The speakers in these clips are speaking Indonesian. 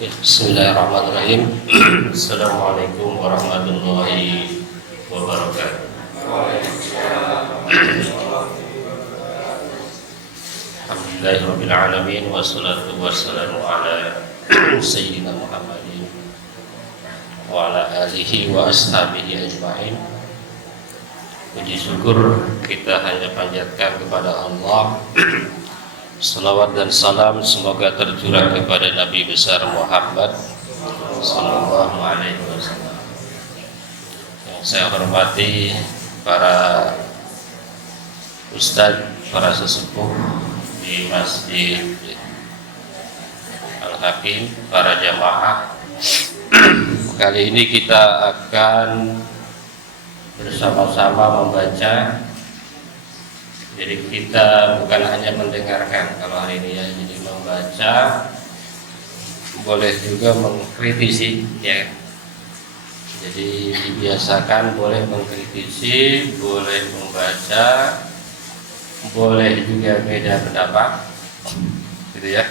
Ya, bismillahirrahmanirrahim. Assalamualaikum warahmatullahi wabarakatuh. Alhamdulillahirabbil alamin wassalatu wassalamu ala sayyidina Muhammadin wa ala alihi wa ashabihi ajmain. Puji syukur kita hanya panjatkan kepada Allah. Salawat dan salam semoga tercurah kepada Nabi besar Muhammad sallallahu alaihi wasallam. Yang saya hormati para ustadz, para sesepuh di Masjid Al-Hakim, para jamaah. Kali ini kita akan bersama-sama membaca. Jadi kita bukan hanya mendengarkan kalau hari ini ya, jadi membaca, boleh juga mengkritisi ya. Jadi dibiasakan boleh mengkritisi, boleh membaca, boleh juga beda pendapat, gitu ya.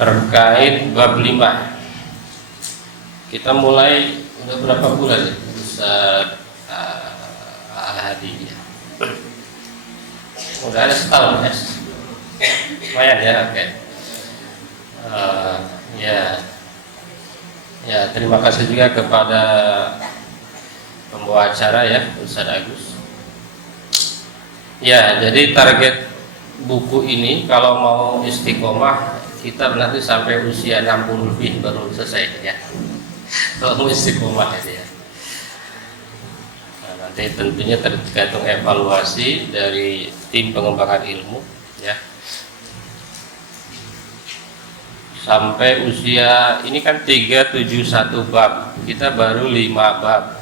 Terkait bab 5, kita mulai udah berapa bulan ya, Ustaz Hadi ya? Udah ada setahun ya, lumayan ya, oke. Ya, terima kasih juga kepada pembawa acara ya, Ustaz Agus. Ya, jadi target buku ini kalau mau istiqomah kita nanti sampai usia 60 lebih baru selesai ya. Kalau mau istiqomah ya. Nanti tentunya tergantung evaluasi dari tim pengembangan ilmu ya. Sampai usia ini kan 371 bab, kita baru 5 bab.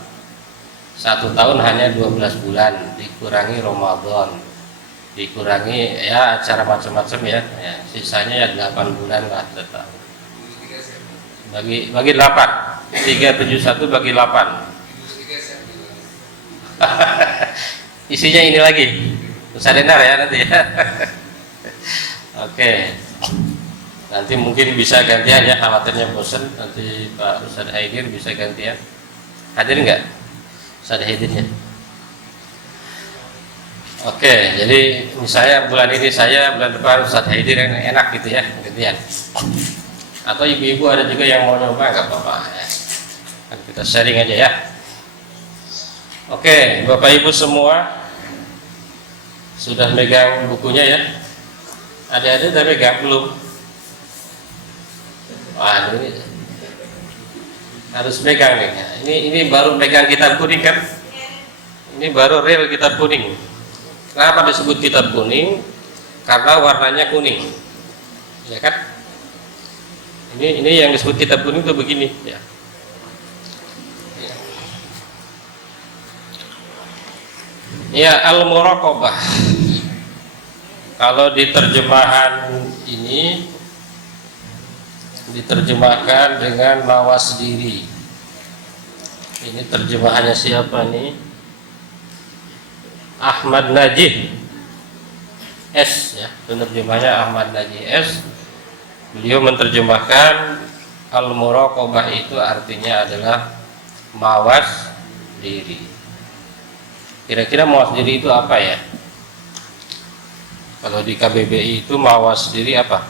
1 tahun hanya 12 bulan, dikurangi Ramadan, dikurangi ya acara macam-macam ya. Sisanya ya 8 bulan lah tetap. Bagi 8, 371 bagi 8. Isinya ini lagi, Ustaz Denar ya nanti ya. Oke, nanti mungkin bisa gantian ya, khawatirnya bosan nanti Pak Ustaz Haidir bisa gantian. Hadir nggak Ustaz Haidirnya? Oke, jadi misalnya bulan ini saya, bulan depan Ustaz Haidir, yang enak gitu ya, gantian. Atau ibu-ibu ada juga yang mau nyoba, nggak apa-apa ya. Kita sharing aja ya. Oke, Bapak Ibu semua sudah megang bukunya ya? Ada udah megang belum? Wah, ini harus megang nih. Ini baru megang kitab kuning kan? Ini baru real kitab kuning. Kenapa disebut kitab kuning? Karena warnanya kuning, ya kan? Ini yang disebut kitab kuning tuh begini ya. Ya, al-muraqabah. Kalau di terjemahan ini diterjemahkan dengan mawas diri. Ini terjemahannya siapa nih? Ahmad Najih S ya, penerjemahnya Ahmad Najih S. Beliau menerjemahkan al-muraqabah itu artinya adalah mawas diri. Kira-kira mawas diri itu apa ya? Kalau di KBBI itu mawas diri apa?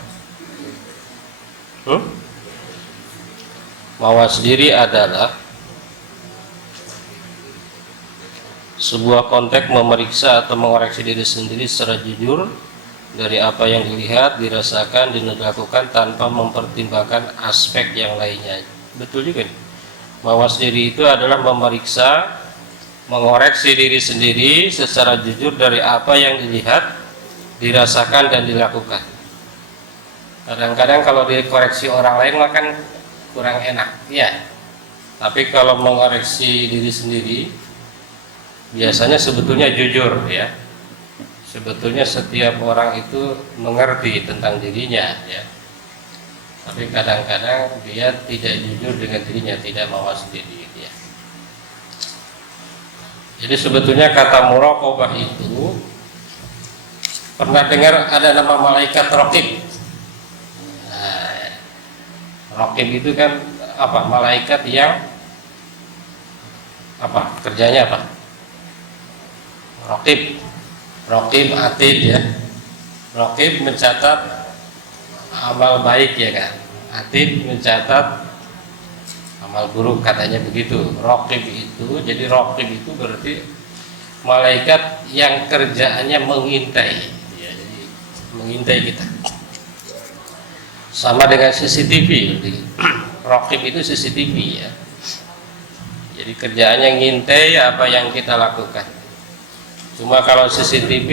Mawas diri adalah sebuah konteks memeriksa atau mengoreksi diri sendiri secara jujur dari apa yang dilihat, dirasakan, dilakukan tanpa mempertimbangkan aspek yang lainnya. Betul juga nih. Mawas diri itu adalah memeriksa, mengoreksi diri sendiri secara jujur dari apa yang dilihat, dirasakan, dan dilakukan. Kadang-kadang kalau dikoreksi orang lain makan kurang enak ya, tapi kalau mengoreksi diri sendiri biasanya sebetulnya jujur ya. Sebetulnya setiap orang itu mengerti tentang dirinya ya, tapi kadang-kadang dia tidak jujur dengan dirinya, tidak mawas diri ya. Jadi sebetulnya kata muraqabah itu, pernah dengar ada nama malaikat raqib? Raqib itu kan apa? Malaikat yang apa? Kerjanya apa? Raqib atid ya. Raqib mencatat amal baik ya kan. Atid mencatat amal buruk, katanya begitu. Raqib itu, jadi raqib itu berarti malaikat yang kerjaannya mengintai ya, jadi mengintai kita. Sama dengan CCTV. Raqib itu CCTV ya. Jadi kerjaannya ngintai apa yang kita lakukan. Cuma kalau CCTV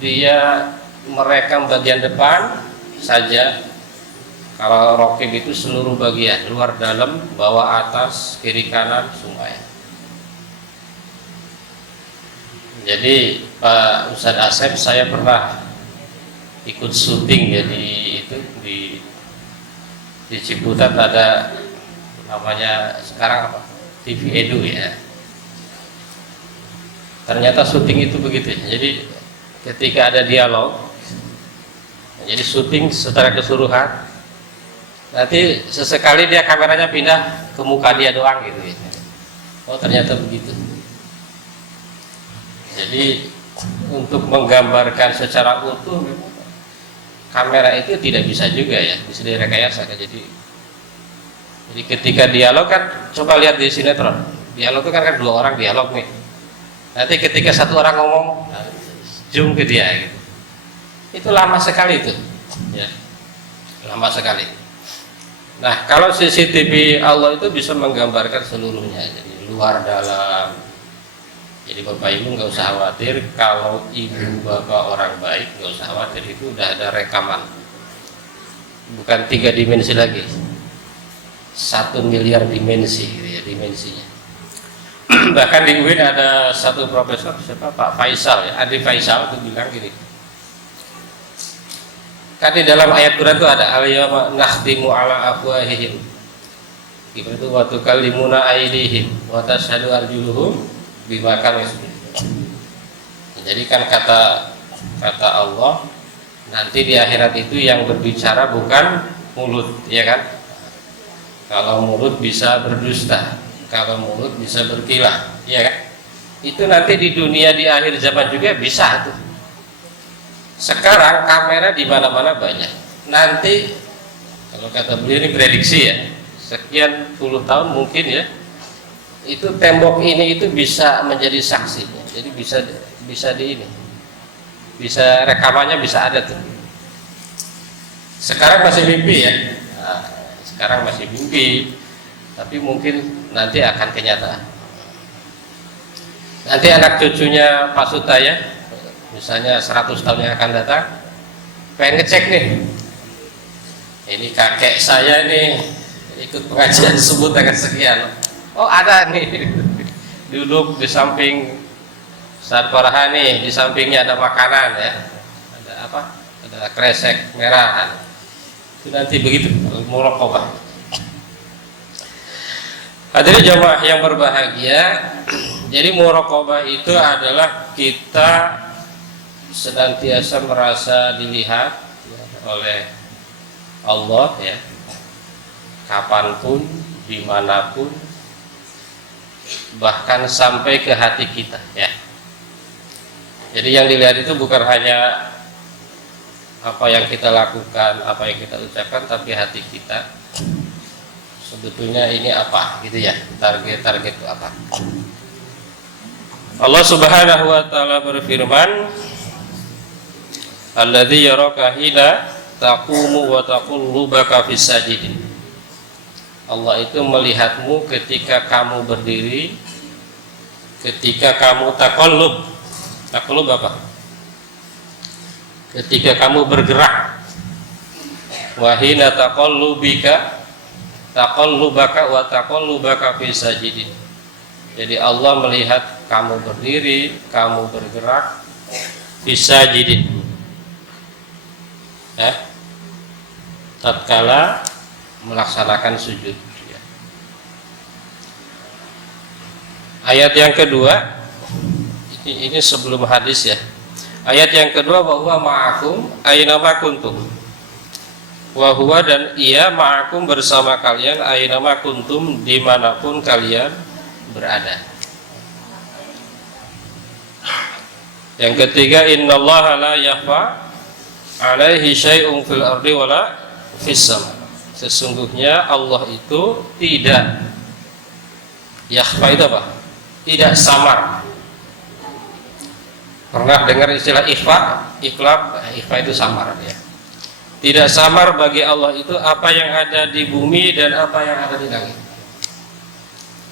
dia merekam bagian depan saja. Kalau raqib itu seluruh bagian, luar dalam, bawah atas, kiri kanan semuanya. Jadi Pak Ustadz Asep, saya pernah ikut syuting ya di Ciputat, ada namanya sekarang apa? TV Edu ya. Ternyata syuting itu begitu. Jadi ketika ada dialog, jadi syuting secara keseluruhan, nanti sesekali dia kameranya pindah ke muka dia doang gitu ya. Oh ternyata begitu. Jadi untuk menggambarkan secara utuh kamera itu tidak bisa juga ya, bisa direkayasa kan. Jadi ketika dialog kan, coba lihat di sinetron, dialog itu kan dua orang dialog nih. Nanti ketika satu orang ngomong, zoom ke dia gitu. Itu lama sekali itu ya, lama sekali. Nah kalau CCTV Allah itu bisa menggambarkan seluruhnya, jadi luar dalam. Jadi bapak ibu nggak usah khawatir, kalau ibu bapak orang baik nggak usah khawatir, itu udah ada rekaman. Bukan 3 dimensi lagi, 1 miliar dimensi gitu ya, dimensinya. Bahkan di UIN ada satu profesor, siapa, Pak Faisal ya, Adi Faisal itu bilang gini, kan di dalam ayat Quran itu ada al-yawma nakhtimu ala afwahihim, itu wa tukallimuna aydihim wa tashhadu arjuluhum bima kanu yaksibun. Jadi kan kata Allah, nanti di akhirat itu yang berbicara bukan mulut, ya kan? Kalau mulut bisa berdusta, kalau mulut bisa berkilah, ya kan? Itu nanti di dunia di akhir zaman juga bisa tuh. Sekarang kamera di mana-mana banyak. Nanti kalau kata beliau ini prediksi ya, sekian puluh tahun mungkin ya, itu tembok ini itu bisa menjadi saksinya. Jadi bisa rekamannya bisa ada tuh. Sekarang masih mimpi ya. Nah, sekarang masih mimpi, tapi mungkin nanti akan kenyataan. Nanti anak cucunya Pak Sutaya, misalnya 100 tahun yang akan datang, pengen ngecek nih, ini kakek saya nih ikut pengajian sebut dengan sekian, oh ada nih duduk di samping Ustadz Farhan nih, di sampingnya ada makanan ya, ada apa, ada kresek merah, itu nanti begitu muraqabah. Hadirin jamaah yang berbahagia, jadi muraqabah itu adalah kita senantiasa merasa dilihat oleh Allah ya, kapanpun, dimanapun, bahkan sampai ke hati kita ya. Jadi yang dilihat itu bukan hanya apa yang kita lakukan, apa yang kita ucapkan, tapi hati kita. Sebetulnya ini apa gitu ya, target itu apa. Allah Subhanahu wa taala berfirman, alladzi yaraka hina taqumu wa taqallubaka fis sajidin. Allah itu melihatmu ketika kamu berdiri, ketika kamu taqallub. Taqallub apa? Ketika kamu bergerak. Wa hina taqallubaka wa taqallubaka fis sajidin. Jadi Allah melihat kamu berdiri, kamu bergerak fis sajidin. Ya, tatkala melaksanakan sujud ya. Ayat yang kedua ini sebelum hadis ya. Ayat yang kedua, bahwa ma'akum aina ma kuntum. Wa huwa dan ia ma'akum bersama kalian ainama kuntum dimanapun kalian berada. Yang ketiga, innallaha la yakhfa alaihi syai'un fil ardi wala fis sama. Sesungguhnya Allah itu tidak yakhfa itu apa? Tidak samar. Pernah dengar istilah ikhfa? Ikhfa itu samar ya. Tidak samar bagi Allah itu apa yang ada di bumi dan apa yang ada di langit.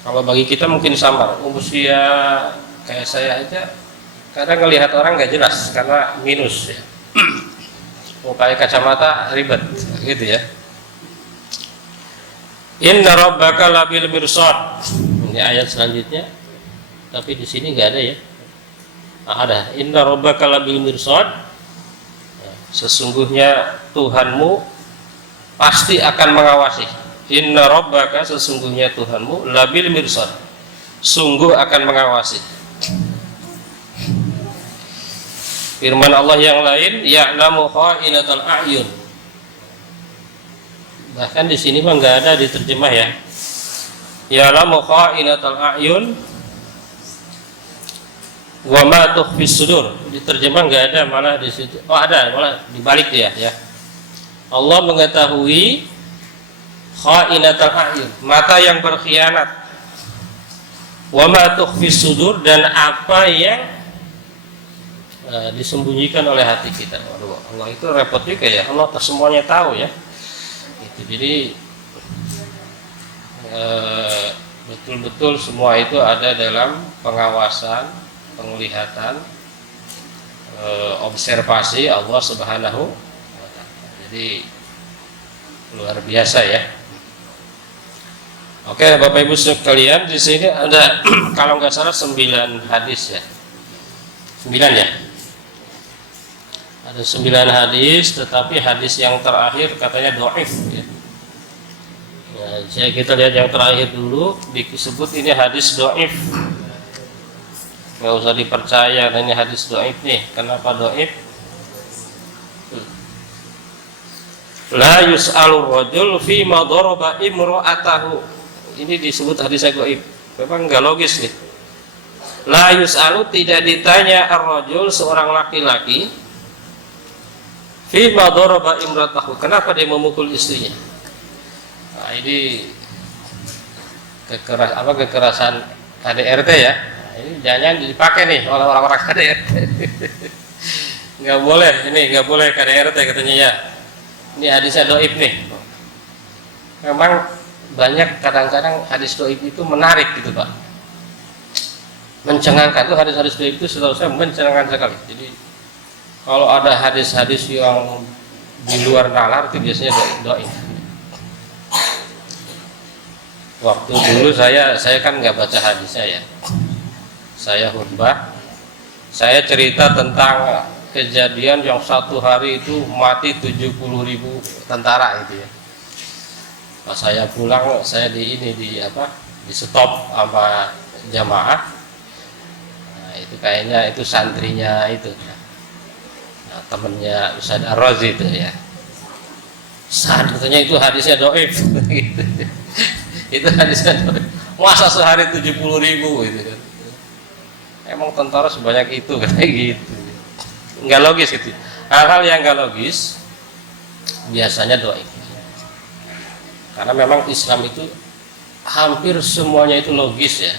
Kalau bagi kita mungkin samar. Usia kayak saya aja kadang ngelihat orang nggak jelas karena minus ya. Mau pakai kacamata ribet gitu ya. Inna rabbaka labil mirsad. Ini ayat selanjutnya. Tapi di sini nggak ada ya. Ada. Inna rabbaka labil mirsad. Sesungguhnya Tuhanmu pasti akan mengawasi. Inna rabbaka, sesungguhnya Tuhanmu labil mirsad, sungguh akan mengawasi. Firman Allah yang lain, ya'lamu kha'inatal a'yun. Bahkan di sini mah nggak ada diterjemah ya. Ya'lamu kha'inatal a'yun wa ma tukhfis sudur. Diterjemah nggak ada, malah di situ. Oh ada, malah dibalik dia ya. Allah mengetahui kha'inatal a'yun, mata yang berkhianat. Wa ma tukhfis sudur, dan apa yang disembunyikan oleh hati kita. Waduh, Allah itu repot juga ya. Allah semuanya tahu ya. Itu jadi betul-betul semua itu ada dalam pengawasan, penglihatan, observasi Allah Subhanahu wa Ta'ala. Jadi luar biasa ya. Oke, Bapak Ibu sekalian, di sini ada kalau nggak salah 9 hadis ya. 9 ya. Ada 9 hadis, tetapi hadis yang terakhir katanya dhaif ya. Kita lihat yang terakhir dulu, disebut ini hadis dhaif. Nggak usah dipercaya, ini hadis dhaif nih. Kenapa dhaif? La yus'alur rajul fi ma daraba imra'atahu. Ini disebut hadis dhaif. Memang nggak logis nih. La yus'alu, tidak ditanya ar-rajul, seorang laki-laki, fi ma daraba imra'atahu, kenapa dia memukul istrinya. Nah, ini kekerasan KDRT ya. Ini jangan dipakai nih oleh orang-orang KDRT. Nggak boleh, ini nggak boleh KDRT katanya ya. Ini hadisnya dhaif nih. Memang banyak kadang-kadang hadis dhaif itu menarik gitu Pak, mencengangkan. Itu hadis-hadis dhaif itu setahu saya mencengangkan sekali. Jadi kalau ada hadis-hadis yang di luar nalar itu biasanya dhaif. Waktu dulu saya kan nggak baca hadisnya ya. Saya khutbah, saya cerita tentang kejadian yang satu hari itu mati 70.000 tentara itu ya. Pas saya pulang, saya di stop sama jamaah. Nah, itu kayaknya itu santrinya itu. Nah, temennya Ustaz Ar-Razi itu ya. Ustaz katanya itu hadisnya dhaif. Itu hadisnya dhaif. Masa sehari 70.000 gitu kan. Emang tentara sebanyak itu kayak gitu. Enggak logis gitu. Hal-hal yang enggak logis biasanya dhaif. Karena memang Islam itu hampir semuanya itu logis ya.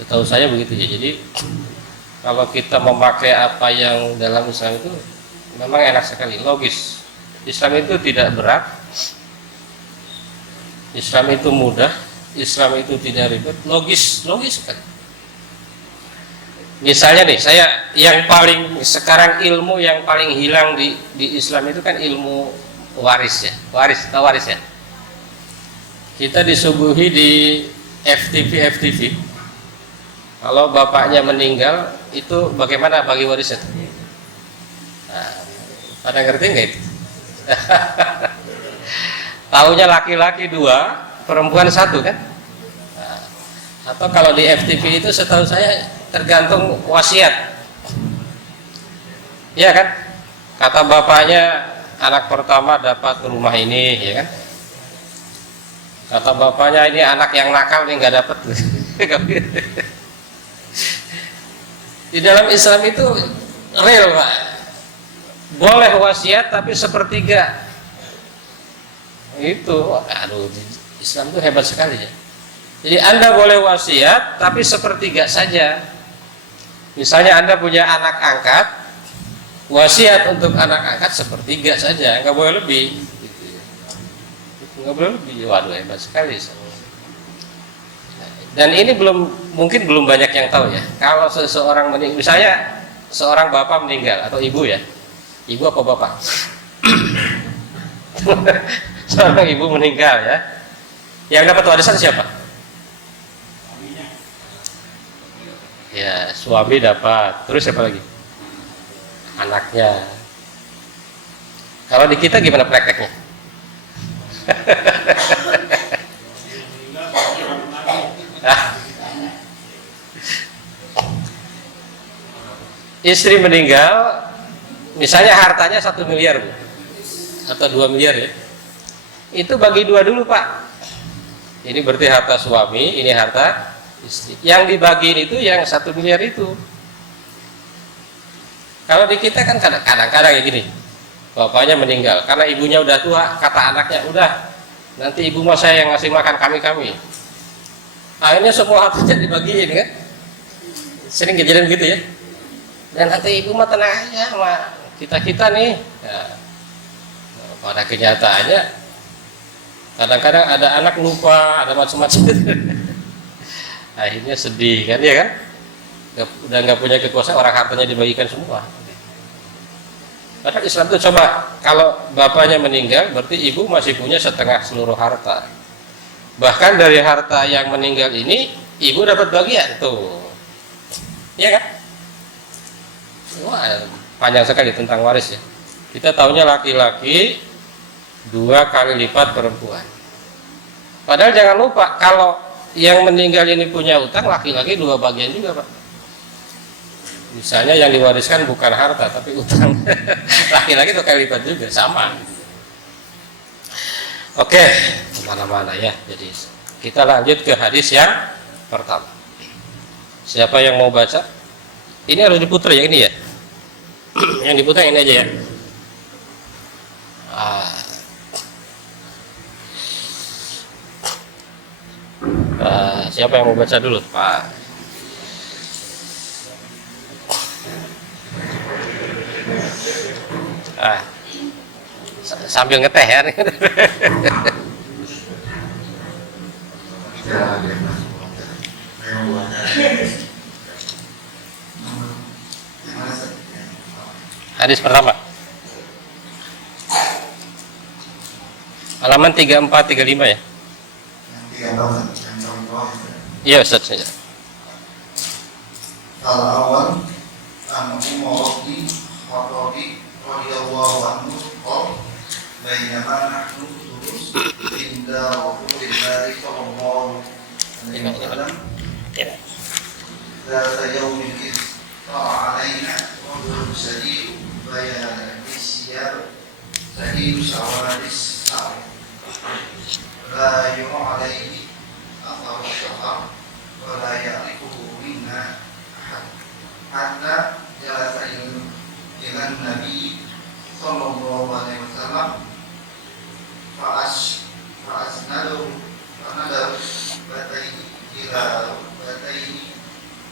Setahu saya begitu ya. Jadi kalau kita memakai apa yang dalam Islam itu memang enak sekali, logis. Islam itu tidak berat, Islam itu mudah, Islam itu tidak ribet, logis sekali. Misalnya nih, saya yang paling sekarang ilmu yang paling hilang di Islam itu kan ilmu waris ya. Tahu waris ya? Kita disuguhi di FTV. Kalau bapaknya meninggal, itu bagaimana bagi warisnya? Nah, pada ngerti nggak itu? Taunya laki-laki 2, perempuan 1 kan? Nah, atau kalau di FTV itu setahu saya tergantung wasiat. Iya kan? Kata bapaknya anak pertama dapat rumah ini, ya kan? Kata bapaknya, ini anak yang nakal nih nggak dapat. Di dalam Islam itu real, Pak. Boleh wasiat tapi sepertiga. Itu, aduh, Islam itu hebat sekali ya. Jadi Anda boleh wasiat tapi sepertiga saja. Misalnya Anda punya anak angkat, wasiat untuk anak angkat sepertiga saja, nggak boleh lebih. Nggak boleh lebih. Waduh, hebat sekali. Dan ini mungkin belum banyak yang tahu ya. Kalau seseorang meninggal, misalnya seorang bapak meninggal atau ibu ya, ibu apa bapak? Seorang ibu meninggal ya, yang dapat warisan siapa? Ya, suami dapat. Terus siapa lagi? Anaknya. Kalau di kita gimana prakteknya? Istri meninggal, misalnya hartanya 1 miliar Bu, atau 2 miliar ya, itu bagi dua dulu Pak. Ini berarti harta suami, ini harta istri. Yang dibagiin itu yang 1 miliar itu. Kalau di kita kan kadang-kadang ya gini, bapaknya meninggal karena ibunya udah tua, kata anaknya, udah nanti ibu mah saya yang ngasih makan kami. Akhirnya semua hartanya dibagiin kan, sering kejadian gitu ya. Dan nanti ibu mah tenang aja sama kita nih ya. Pada kenyataannya kadang-kadang ada anak lupa, ada macam-macam. Akhirnya sedih kan, ya kan? Udah nggak punya kekuasaan, orang hartanya dibagikan semua. Padahal Islam itu coba, kalau bapaknya meninggal berarti ibu masih punya setengah seluruh harta. Bahkan dari harta yang meninggal ini ibu dapat bagian tuh, ya kan? Wah, panjang sekali tentang waris ya. Kita tahunya laki-laki 2 kali lipat perempuan. Padahal jangan lupa, kalau yang meninggal ini punya utang, laki-laki 2 bagian juga Pak. Misalnya yang diwariskan bukan harta tapi utang. Laki-laki 2 kali lipat juga, sama. Oke, kemana-mana ya. Jadi kita lanjut ke hadis yang pertama. Siapa yang mau baca? Ini harus diputar ya, ini ya. Yang diputar ini aja ya. Siapa yang mau baca dulu Pak? Sambil ngeteh ya. Hadis pertama, halaman 34-35 ya. Iya Ustaz saja. Al-awwal an Umar bin Khattab radhiyallahu anhu qala bainama nahnu julus inda Rasulillah sallallahu alaihi wasallam ذات يوم إذ طلع علينا رجل شديد بيان الثياب شديد سواد الشعر لا يرى عليه أثر السفر ولا يعرفه منا أحد حتى جلس إلى النبي صلى الله عليه وسلم فأسنده ركبتيه إلى ركبتيه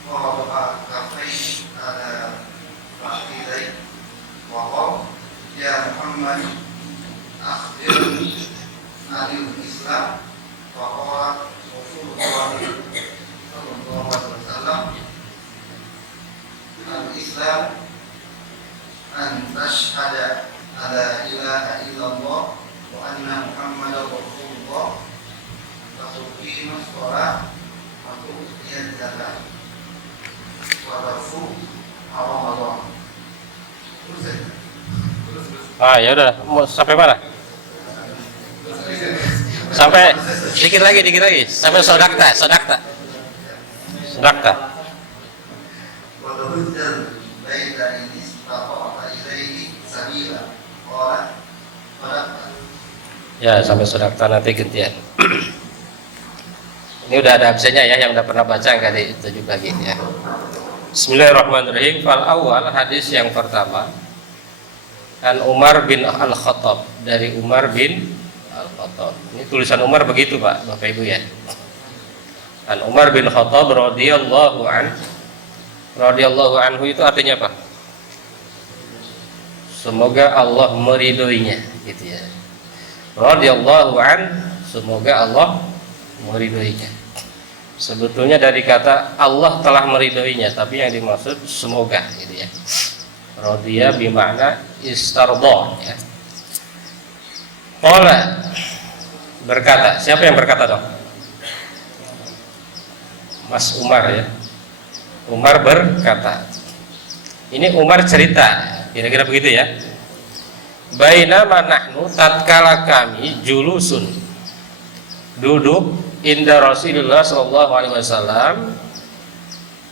ووضع كفيه على فخذيه وقال يا محمد أخبرني عن الإسلام. فقال رسول الله صلى الله عليه وسلم الإسلام أن تشهد أن لا إله إلا الله وأن محمدا رسول الله وتقيم الصلاة وتؤتي الزكاة وتصوم رمضان. Ya udah, mau sampai mana? Sampai dikit lagi, sampai sodakta. Ya, sampai sodakta nanti gantian. Ini udah ada absennya ya, yang udah pernah baca nggak ditunjuk lagi ya. Bismillahirrahmanirrahim. Fal awal, hadis yang pertama, an Umar bin Al-Khattab, dari Umar bin Al-Khattab. Ini tulisan Umar begitu Pak, Bapak Ibu ya. An Umar bin Khattab radhiyallahu anhu itu artinya apa? Semoga Allah meridhoinya, gitu ya. Radhiyallahu an, semoga Allah meridhoinya. Sebetulnya dari kata Allah telah meridhoinya, tapi yang dimaksud semoga, gitu ya. Radhiya bermakna istardha, ya. Qala, berkata. Siapa yang berkata dong? Mas Umar ya. Umar berkata. Ini Umar cerita, kira-kira begitu ya. Bainama nahnu, tatkala kami julusun, duduk inda Rasulullah sallallahu alaihi wasallam,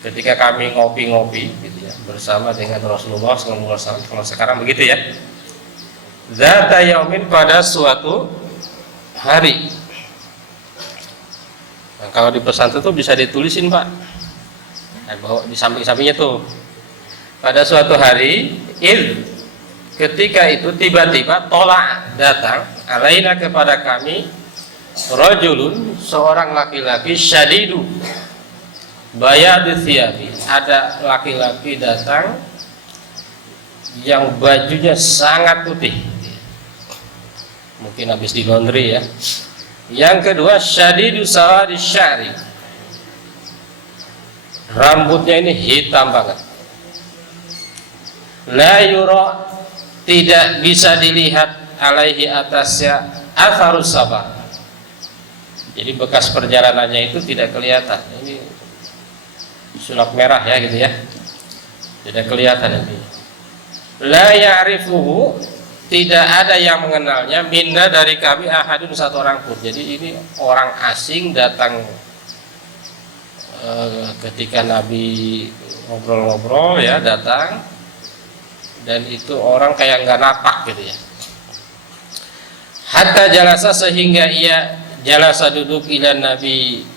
ketika kami ngopi-ngopi gitu ya, bersama dengan Rasulullah sallallahu alaihi wasallam. Kalau sekarang begitu ya. Dzata yaumin, pada suatu hari. Nah, kalau di pesantren itu bisa ditulisin Pak. Nah, bawa di samping-sampingnya tuh. Pada suatu hari, ketika itu tiba-tiba tolak datang alaina, kepada kami, rajulun, seorang laki-laki, syadidu bayadu thiyabi, ada laki-laki datang yang bajunya sangat putih, mungkin habis di laundry ya. Yang kedua, syadidu sawadi sya'ri, rambutnya ini hitam banget. La yura, tidak bisa dilihat, alaihi, atasnya, atharus safar, jadi bekas perjalanannya itu tidak kelihatan. Ini sulap merah ya gitu ya, tidak kelihatan ini. La ya'rifuhu, tidak ada yang mengenalnya, minna, dari kami, ahadun, satu orang pun. Jadi ini orang asing datang ketika Nabi ngobrol-ngobrol ya, datang, dan itu orang kayak nggak napak gitu ya. Hatta jalasa, sehingga ia jalasa, duduk, ila Nabi,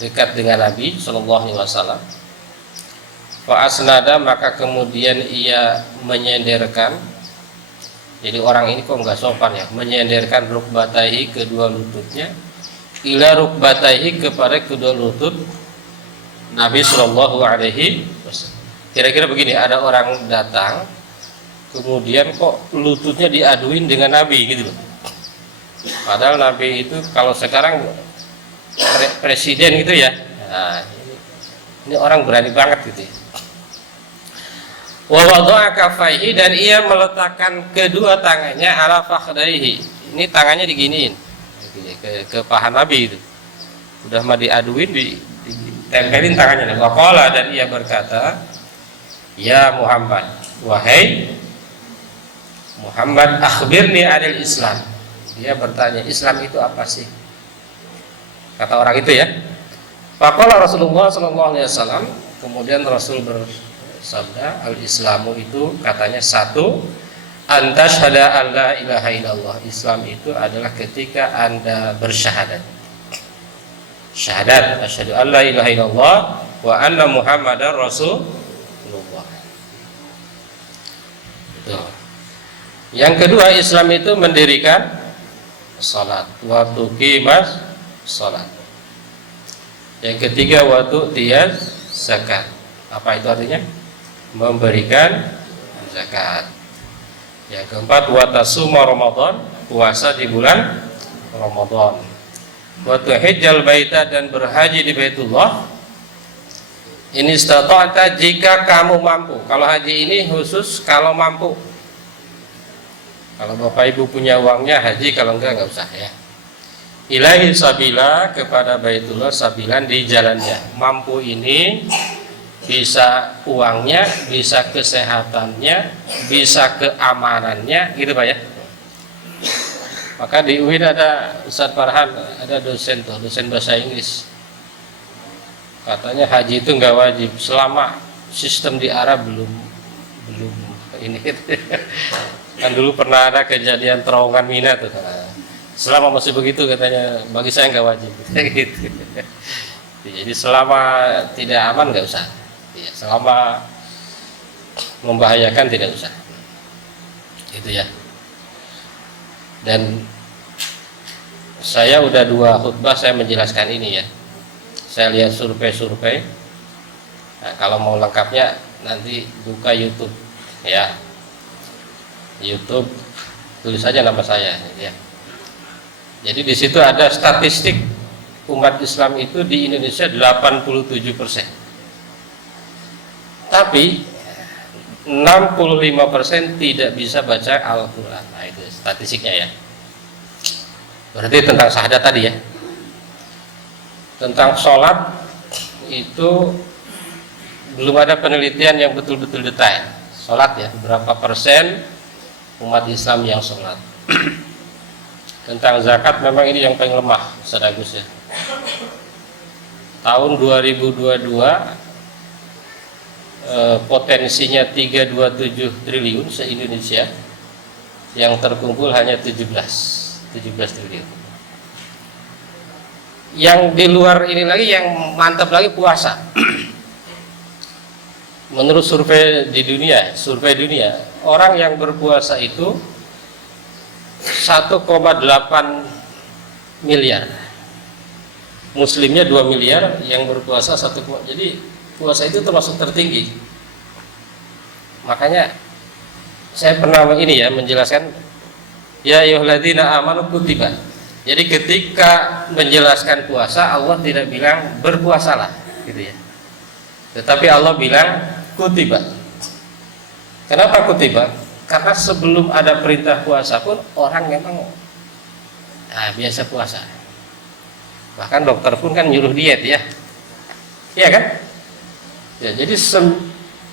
dekat dengan Nabi sallallahu alaihi wasallam. Fa asnada, maka kemudian ia menyenderkan. Jadi orang ini kok nggak sopan ya, menyenderkan rukbataihi, kedua lututnya, ila rukbataihi, kepada kedua lutut Nabi sallallahu alaihi wasallam. Kira-kira begini, ada orang datang, kemudian kok lututnya diaduin dengan Nabi gitu loh. Padahal Nabi itu kalau sekarang presiden gitu ya. Nah, ini orang berani banget gitu ya. Wa wada'a kaffaihi, dan ia meletakkan kedua tangannya ala fakhdaihi. Ini tangannya diginiin ke paha Nabi itu. Udah mah diaduin, ditempelin tangannya. Wa qala, dan ia berkata, ya Muhammad, wahai Muhammad, akhbirni anil Islam. Dia bertanya, Islam itu apa sih? Kata orang itu ya. Faqala Rasulullah sallallahu alaihi wasallam, kemudian Rasul bersabda, al-Islamu itu katanya satu, antasyhada an la ilaha illallah. Islam itu adalah ketika Anda bersyahadat. Syahadat, asyhadu an la ilaha illallah wa anna Muhammadar Rasulullah. Yang kedua, Islam itu mendirikan salat, wa tuqimas salat. Yang ketiga, wa tu'tiyaz zakat. Apa itu artinya? Memberikan zakat. Yang keempat, wa tasuma Ramadan, puasa di bulan Ramadan. Wa tuhijjal baita, dan berhaji di Baitullah. Ini istata'ta, jika kamu mampu. Kalau haji ini khusus kalau mampu. Kalau Bapak Ibu punya uangnya haji, kalau enggak usah ya. Ilahi sabila, kepada Baitullah, sabilan, di jalannya. Mampu ini bisa uangnya, bisa kesehatannya, bisa keamanannya, gitu Pak ya. Maka di UIN ada Ustadz Farhan, ada dosen tuh, dosen bahasa Inggris. Katanya haji itu enggak wajib selama sistem di Arab belum ini. Kan dulu pernah ada kejadian terowongan Mina tuh. Selama masih begitu katanya, bagi saya nggak wajib. Gitu. Jadi selama tidak aman nggak usah. Ya, selama membahayakan tidak usah. Gitu ya. Dan saya udah 2 khutbah saya menjelaskan ini ya. Saya lihat survei-survei. Nah, kalau mau lengkapnya nanti buka YouTube ya. YouTube tulis saja nama saya ya. Jadi di situ ada statistik umat Islam itu di Indonesia 87%. Tapi 65% tidak bisa baca Al-Quran. Nah itu statistiknya ya. Berarti tentang syahadat tadi ya. Tentang sholat itu belum ada penelitian yang betul-betul detail. Sholat ya, berapa persen umat Islam yang sholat. Tentang zakat memang ini yang paling lemah, Ustaz Agus ya. Tahun 2022 potensinya 327 triliun se-Indonesia, yang terkumpul hanya 17 triliun. Yang di luar ini lagi yang mantap lagi puasa. Menurut survei dunia, orang yang berpuasa itu 1,8 miliar. Muslimnya 2 miliar, yang berpuasa 1. Jadi puasa itu termasuk tertinggi. Makanya saya pernah ini ya menjelaskan ya ayyuhalladzina amanu kutiba. Jadi ketika menjelaskan puasa, Allah tidak bilang berpuasalah gitu ya. Tetapi Allah bilang kutiba. Kenapa kutiba? Karena sebelum ada perintah puasa pun orang memang biasa puasa. Bahkan dokter pun kan nyuruh diet ya. Iya kan? Ya, jadi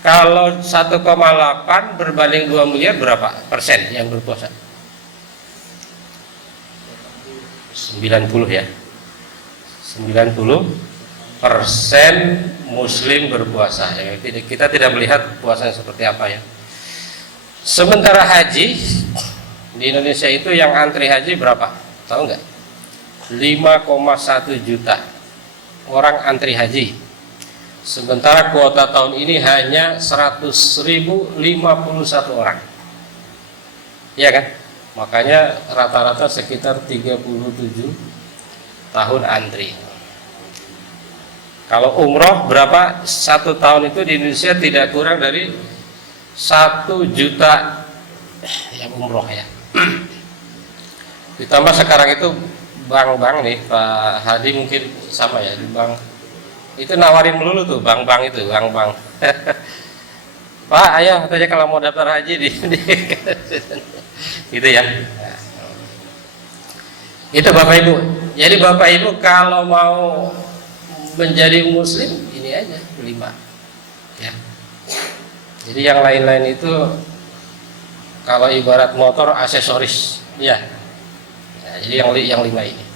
kalau 1,8 berbanding 2 miliar berapa persen yang berpuasa? 90 ya. 90% Muslim berpuasa. Ya, kita tidak melihat puasanya seperti apa ya. Sementara haji di Indonesia itu yang antri haji berapa? Tahu nggak? 5,1 juta orang antri haji. Sementara kuota tahun ini hanya 100.051 orang. Iya kan? Makanya rata-rata sekitar 37 tahun antri. Kalau umroh berapa? 1 tahun itu di Indonesia tidak kurang dari 1 juta yang umroh ya. Ditambah sekarang itu bank-bank nih, Pak Hadi mungkin sama ya, di bank itu nawarin melulu tuh bank-bank itu, bank-bank. Pak, ayo katanya kalau mau daftar haji di gitu ya. Itu Bapak Ibu. Jadi Bapak Ibu kalau mau menjadi Muslim ini aja 5 ya. Jadi yang lain-lain itu kalau ibarat motor aksesoris ya. Nah, jadi yang 5 ini.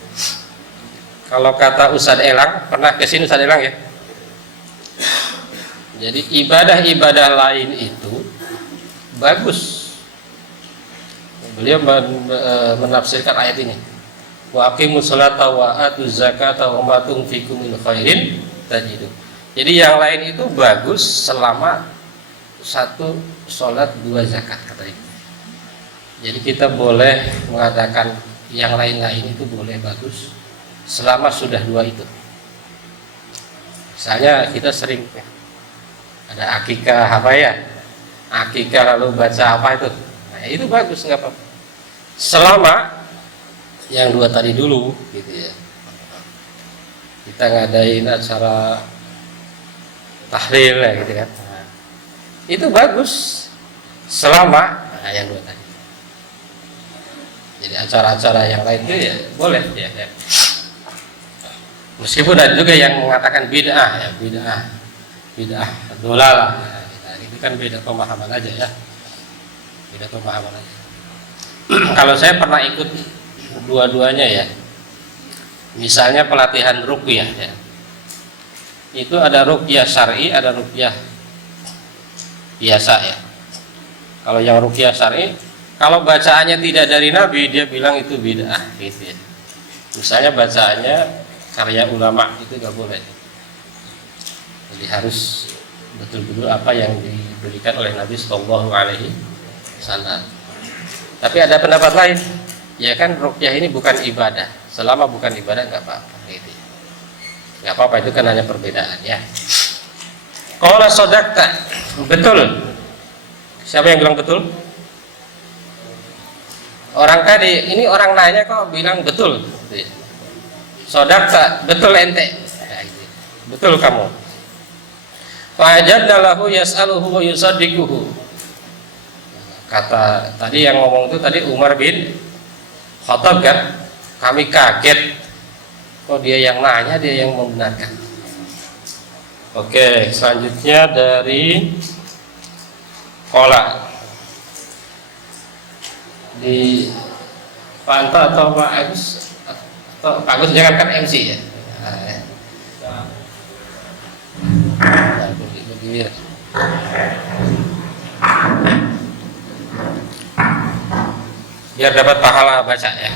Kalau kata Ustadz Elang, pernah kesini Ustadz Elang ya. Jadi ibadah-ibadah lain itu bagus. Beliau menafsirkan ayat ini. Wa aqimus sholata wa atuz zakata wa ma tunfiqu min khairin tajidu. Jadi yang lain itu bagus selama 1 sholat 2 zakat katanya. Jadi kita boleh mengatakan yang lain-lain itu boleh bagus selama sudah 2 itu. Misalnya kita sering ada akikah apa ya, akikah lalu baca apa itu, nah itu bagus nggak apa-apa selama yang 2 tadi dulu gitu ya. Kita ngadain acara tahlil ya gitu kan, nah, itu bagus selama yang 2 tadi. Jadi acara-acara yang lain itu ya boleh ya. Meskipun ada juga yang mengatakan bid'ah ya, bid'ah dolalah. Nah, itu kan beda pemahaman aja ya. Beda pemahaman aja. Kalau saya pernah ikut dua-duanya ya. Misalnya pelatihan ruqyah ya. Itu ada ruqyah syar'i, ada ruqyah biasa ya. Kalau yang ruqyah syar'i Kalau bacaannya tidak dari Nabi, dia bilang itu bid'ah gitu ya. Misalnya bacaannya karya ulama, itu nggak boleh. Jadi harus betul-betul apa yang diberikan oleh Nabi Sallallahu Alaihi Wasallam. Tapi ada pendapat lain, ya kan ruqyah ini bukan ibadah. Selama bukan ibadah nggak apa-apa gitu. Nggak apa-apa, itu kan hanya perbedaan ya. Qala sadaqta, betul. Siapa yang bilang betul? Orang tadi, ini orang nanya kok bilang betul. Sadaqta, betul ente. Betul kamu. Fa'ajadna lahu yas'aluhu wa yusaddiquhu. Kata tadi yang ngomong itu tadi Umar bin Khattab kan? Kami kaget. Kok dia yang nanya, dia yang membenarkan. Oke, selanjutnya dari Kola di Pak Anto atau Pak Agus atau Pak Agus, jangan kan MC ya. Biar dapat pahala baca ya.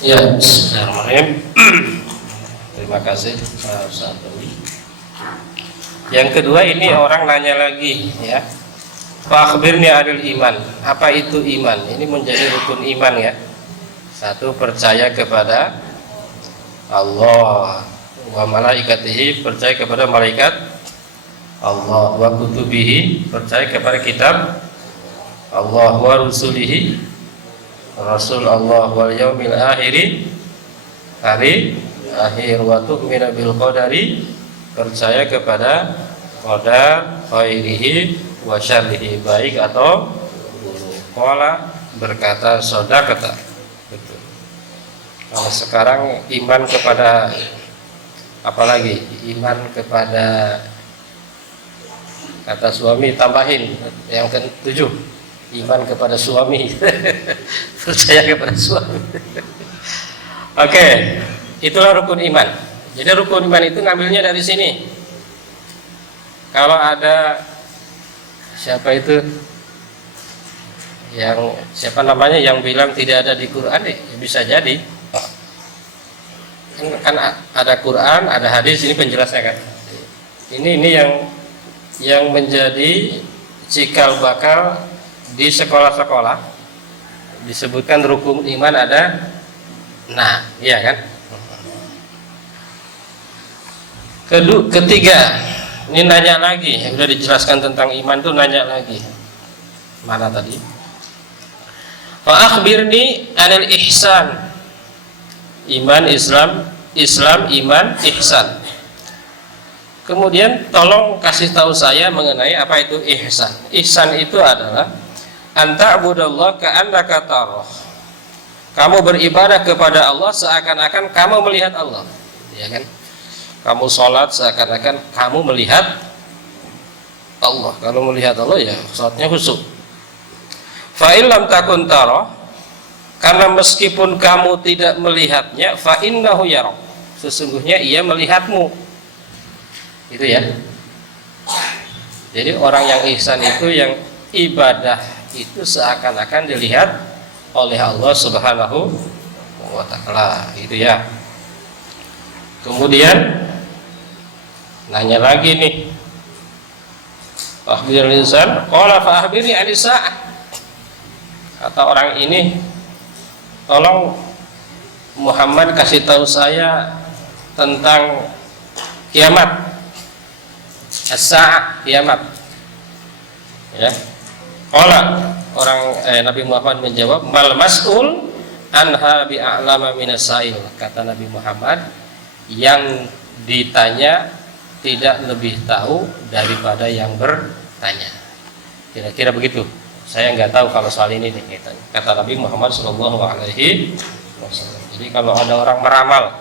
Ya, bismillahirrahmanirrahim. Terima kasih Pak Ustaz. Yang kedua ini orang nanya lagi ya. Pak akhbirni adil iman. Apa itu iman? Ini menjadi rukun iman ya. Satu, percaya kepada Allah wa malaikatihi, percaya kepada malaikat Allah, wa kutubihi, percaya kepada kitab Allah, wa rusulihi, Rasul Allah, wal yaumil akhiri, hari akhir, wa tu'minu bil qadari, percaya kepada qadar khairihi wa syarrihi, baik atau buruk. Qala, berkata sadaqata. Betul. Kalau sekarang iman kepada apa lagi? Iman kepada, kata suami tambahin yang ke-7, iman kepada suami. Percaya kepada suami. Oke, itulah rukun iman. Jadi rukun iman itu ngambilnya dari sini. Kalau ada Siapa itu? Siapa namanya yang bilang tidak ada di Quran? Bisa jadi. Kan ada Quran, ada hadis, ini penjelasnya kan. Ini yang menjadi cikal bakal di sekolah-sekolah. Disebutkan rukun iman ada. Nah, iya kan? Ketiga, ini nanya lagi. Sudah dijelaskan tentang iman tuh nanya lagi. Mana tadi? Fa akhbirni anil ihsan. Iman, Islam, iman, ihsan. Kemudian tolong kasih tahu saya mengenai apa itu ihsan. Ihsan itu adalah anta'budallah ka'annaka tarah. Kamu beribadah kepada Allah seakan-akan kamu melihat Allah, ya kan? Kamu sholat seakan-akan kamu melihat Allah. Kalau melihat Allah ya sholatnya khusyuk. Fa in lam takun tarah, karena meskipun kamu tidak melihatnya, fa innahu yarak, sesungguhnya ia melihatmu. Itu ya. Jadi orang yang ihsan itu yang ibadah itu seakan-akan dilihat oleh Allah Subhanahu wa ta'ala. Itu ya. Kemudian nanya lagi nih. Akhbirul insan, qala fa akhbirni an sa'ah. Kata orang ini, tolong Muhammad kasih tahu saya tentang kiamat. As-sa'ah, kiamat. Ya. Qala Nabi Muhammad menjawab, mal mas'ul anha bi'a'lama minas sa'il. Kata Nabi Muhammad, yang ditanya tidak lebih tahu daripada yang bertanya. Kira-kira begitu. Saya nggak tahu kalau soal ini nih, kata Nabi Muhammad SAW. Jadi kalau ada orang meramal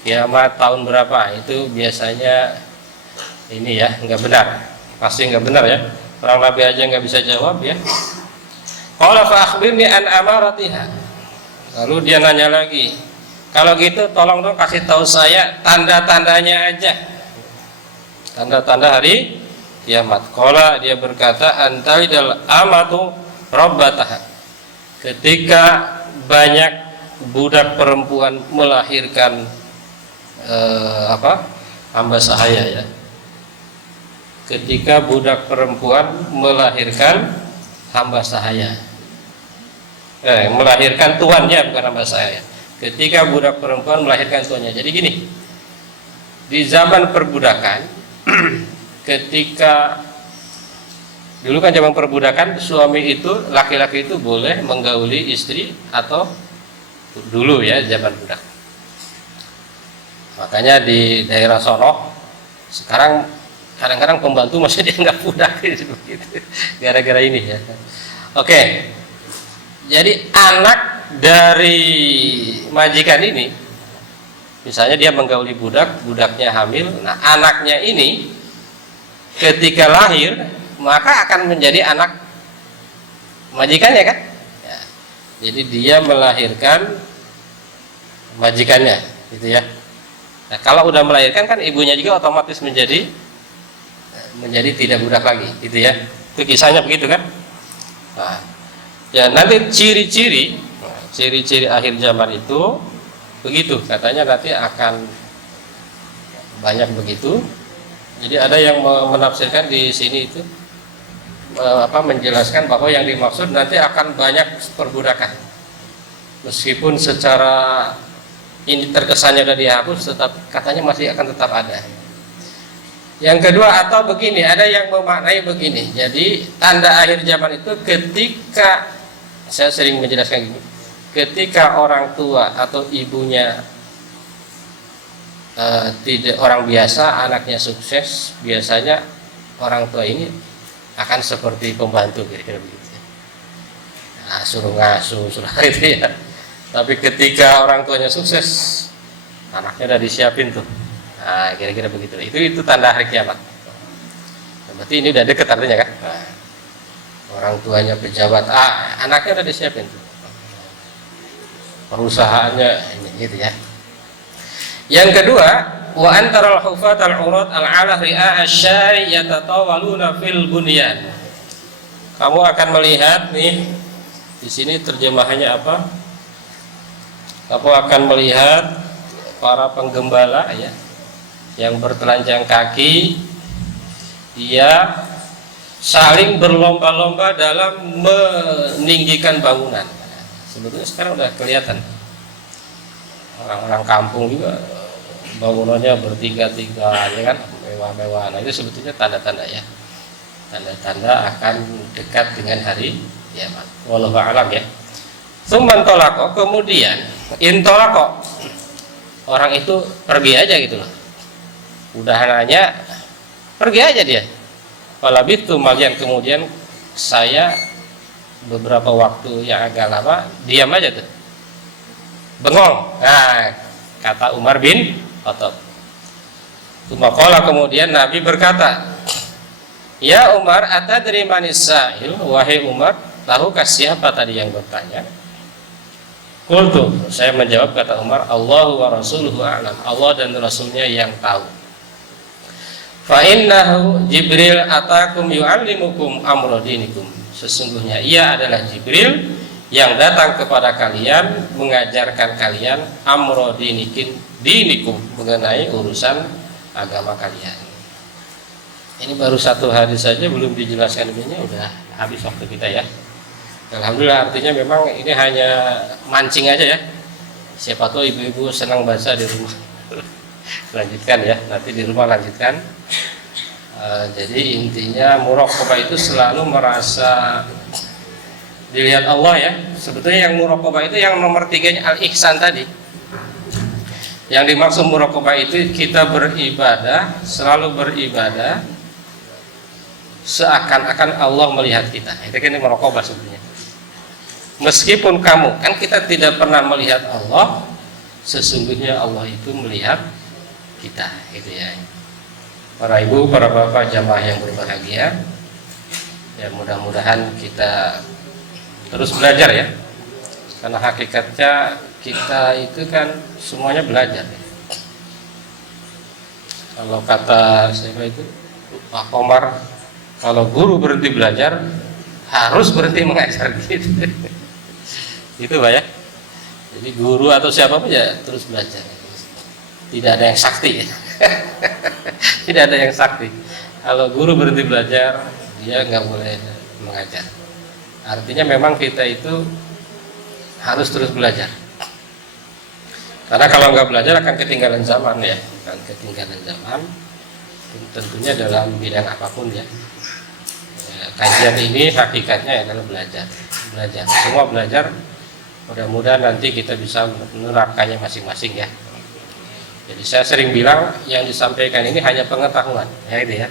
kiamat tahun berapa, itu biasanya ini ya nggak benar, pasti nggak benar ya. Orang Nabi aja nggak bisa jawab ya. Qala fa akhbirni an amaratiha. Lalu dia nanya lagi, kalau gitu tolong dong kasih tahu saya tanda-tandanya aja, tanda-tanda hari kiamat. Qala, dia berkata, antaidal amatu rabbataha. Ketika banyak budak perempuan melahirkan hamba sahaya ya. Ketika budak perempuan melahirkan hamba sahaya, melahirkan tuannya, bukan hamba sahaya. Ketika budak perempuan melahirkan tuannya. Jadi gini, di zaman perbudakan, ketika dulu kan zaman perbudakan, suami itu, laki-laki itu boleh menggauli istri, atau dulu ya zaman budak. Makanya di daerah sono sekarang kadang-kadang pembantu masih dianggap budak gitu, gara-gara ini ya. Oke, jadi anak dari majikan ini, misalnya dia menggauli budak, budaknya hamil, nah anaknya ini ketika lahir maka akan menjadi anak majikannya kan ya. Jadi dia melahirkan majikannya gitu ya. Nah kalau udah melahirkan kan ibunya juga otomatis menjadi tidak budak lagi gitu ya. Itu kisahnya begitu kan. Nah, ya nanti ciri-ciri akhir zaman itu begitu, katanya nanti akan banyak begitu. Jadi ada yang menafsirkan di sini itu menjelaskan bahwa yang dimaksud nanti akan banyak perbudakan. Meskipun secara ini terkesannya sudah dihapus, tetap katanya masih akan tetap ada. Yang kedua, atau begini, ada yang memaknai begini. Jadi tanda akhir zaman itu ketika, saya sering menjelaskan gini, ketika orang tua atau ibunya tidak orang biasa, anaknya sukses, biasanya orang tua ini akan seperti pembantu kira-kira begitu. Nah, suruh ngasuh, suruh itu ya. Tapi ketika orang tuanya sukses, anaknya udah disiapin tuh. Nah, kira-kira begitu. Itu tanda hari kiamat. Nah, berarti ini udah deket artinya kan? Nah, orang tuanya pejabat, anaknya udah disiapin tuh. Perusahaannya ini gitu ya. Yang kedua, wa antaral hufat al-urat al-ala ri'a asy-syai yatatawaluna fil bunyan. kamu akan melihat nih, di sini terjemahannya apa? Kamu akan melihat para penggembala ya, yang bertelanjang kaki, dia saling berlomba-lomba dalam meninggikan bangunan. Sebetulnya sekarang udah kelihatan, orang-orang kampung juga bangunannya bertingkat-tingkat, ya kan, mewah-mewah. Nah itu sebetulnya tanda-tanda ya, tanda-tanda akan dekat dengan hari kiamat. Wallahu a'lam ya. Tsumman tolako, kemudian intolako, orang itu pergi aja gitu loh. Udah nanya, pergi aja dia. Walabitu malian, kemudian saya beberapa waktu yang agak lama diam aja tuh, bengong. Nah, kata Umar bin Khattab. Tumakola, kemudian Nabi berkata, ya Umar, atadri manis sa'il, wahai Umar, tahukah siapa tadi yang bertanya? Qultu, saya menjawab, kata Umar, Allahu wa rasuluhu a'lam, Allah dan Rasulnya yang tahu. Fa innahu Jibril atakum yu'allimukum amra dinikum, sesungguhnya ia adalah Jibril yang datang kepada kalian mengajarkan kalian amra dinikum, mengenai urusan agama kalian. Ini baru 1 hari saja belum dijelaskan lebihnya, udah habis waktu kita ya. Alhamdulillah, artinya memang ini hanya mancing aja ya. Siapa tahu ibu-ibu senang baca di rumah. Lanjutkan ya, nanti di rumah lanjutkan. Jadi intinya muraqabah itu selalu merasa dilihat Allah ya. Sebetulnya yang muraqabah itu yang nomor 3-nya al-ihsan tadi. Yang dimaksud muraqabah itu kita beribadah, selalu beribadah seakan-akan Allah melihat kita. Itu kan muraqabah sebetulnya. Meskipun kamu, kan kita tidak pernah melihat Allah, sesungguhnya Allah itu melihat kita, gitu ya. Para ibu, para bapak, jamaah yang berbahagia, ya mudah-mudahan kita terus belajar ya, karena hakikatnya kita itu kan semuanya belajar ya. Kalau kata siapa itu, Pak Komar, kalau guru berhenti belajar harus berhenti mengajar gitu. Itu Pak ya. Jadi guru atau siapapun ya terus belajar. Tidak ada yang sakti ya. Tidak ada yang sakti. Kalau guru berhenti belajar, dia nggak boleh mengajar. Artinya memang kita itu harus terus belajar. Karena kalau nggak belajar akan ketinggalan zaman ya, akan ketinggalan zaman. Tentunya dalam bidang apapun ya. Kajian ini hakikatnya adalah belajar. Semua belajar. Mudah-mudahan nanti kita bisa menerapkannya masing-masing ya. Jadi saya sering bilang yang disampaikan ini hanya pengetahuan, ya itu ya.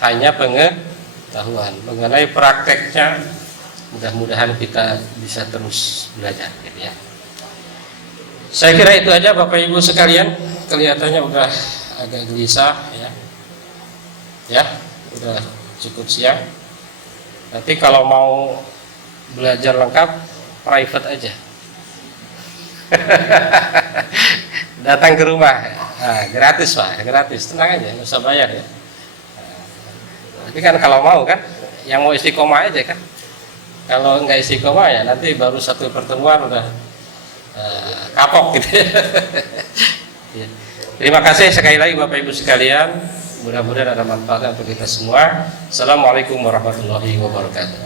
Hanya pengetahuan. Mengenai prakteknya, mudah-mudahan kita bisa terus belajar, gitu ya. Saya kira itu aja Bapak Ibu sekalian. Kelihatannya udah agak gelisah ya. Ya, udah cukup siang. Nanti kalau mau belajar lengkap, private aja. Datang ke rumah, nah, gratis Pak, gratis, tenang aja, nggak usah bayar ya. Tapi kan kalau mau kan, yang mau istiqomah aja kan. Kalau nggak istiqomah ya nanti baru 1 pertemuan udah kapok gitu. Ya. Terima kasih sekali lagi Bapak Ibu sekalian. Mudah-mudahan ada manfaatnya untuk kita semua. Assalamualaikum warahmatullahi wabarakatuh.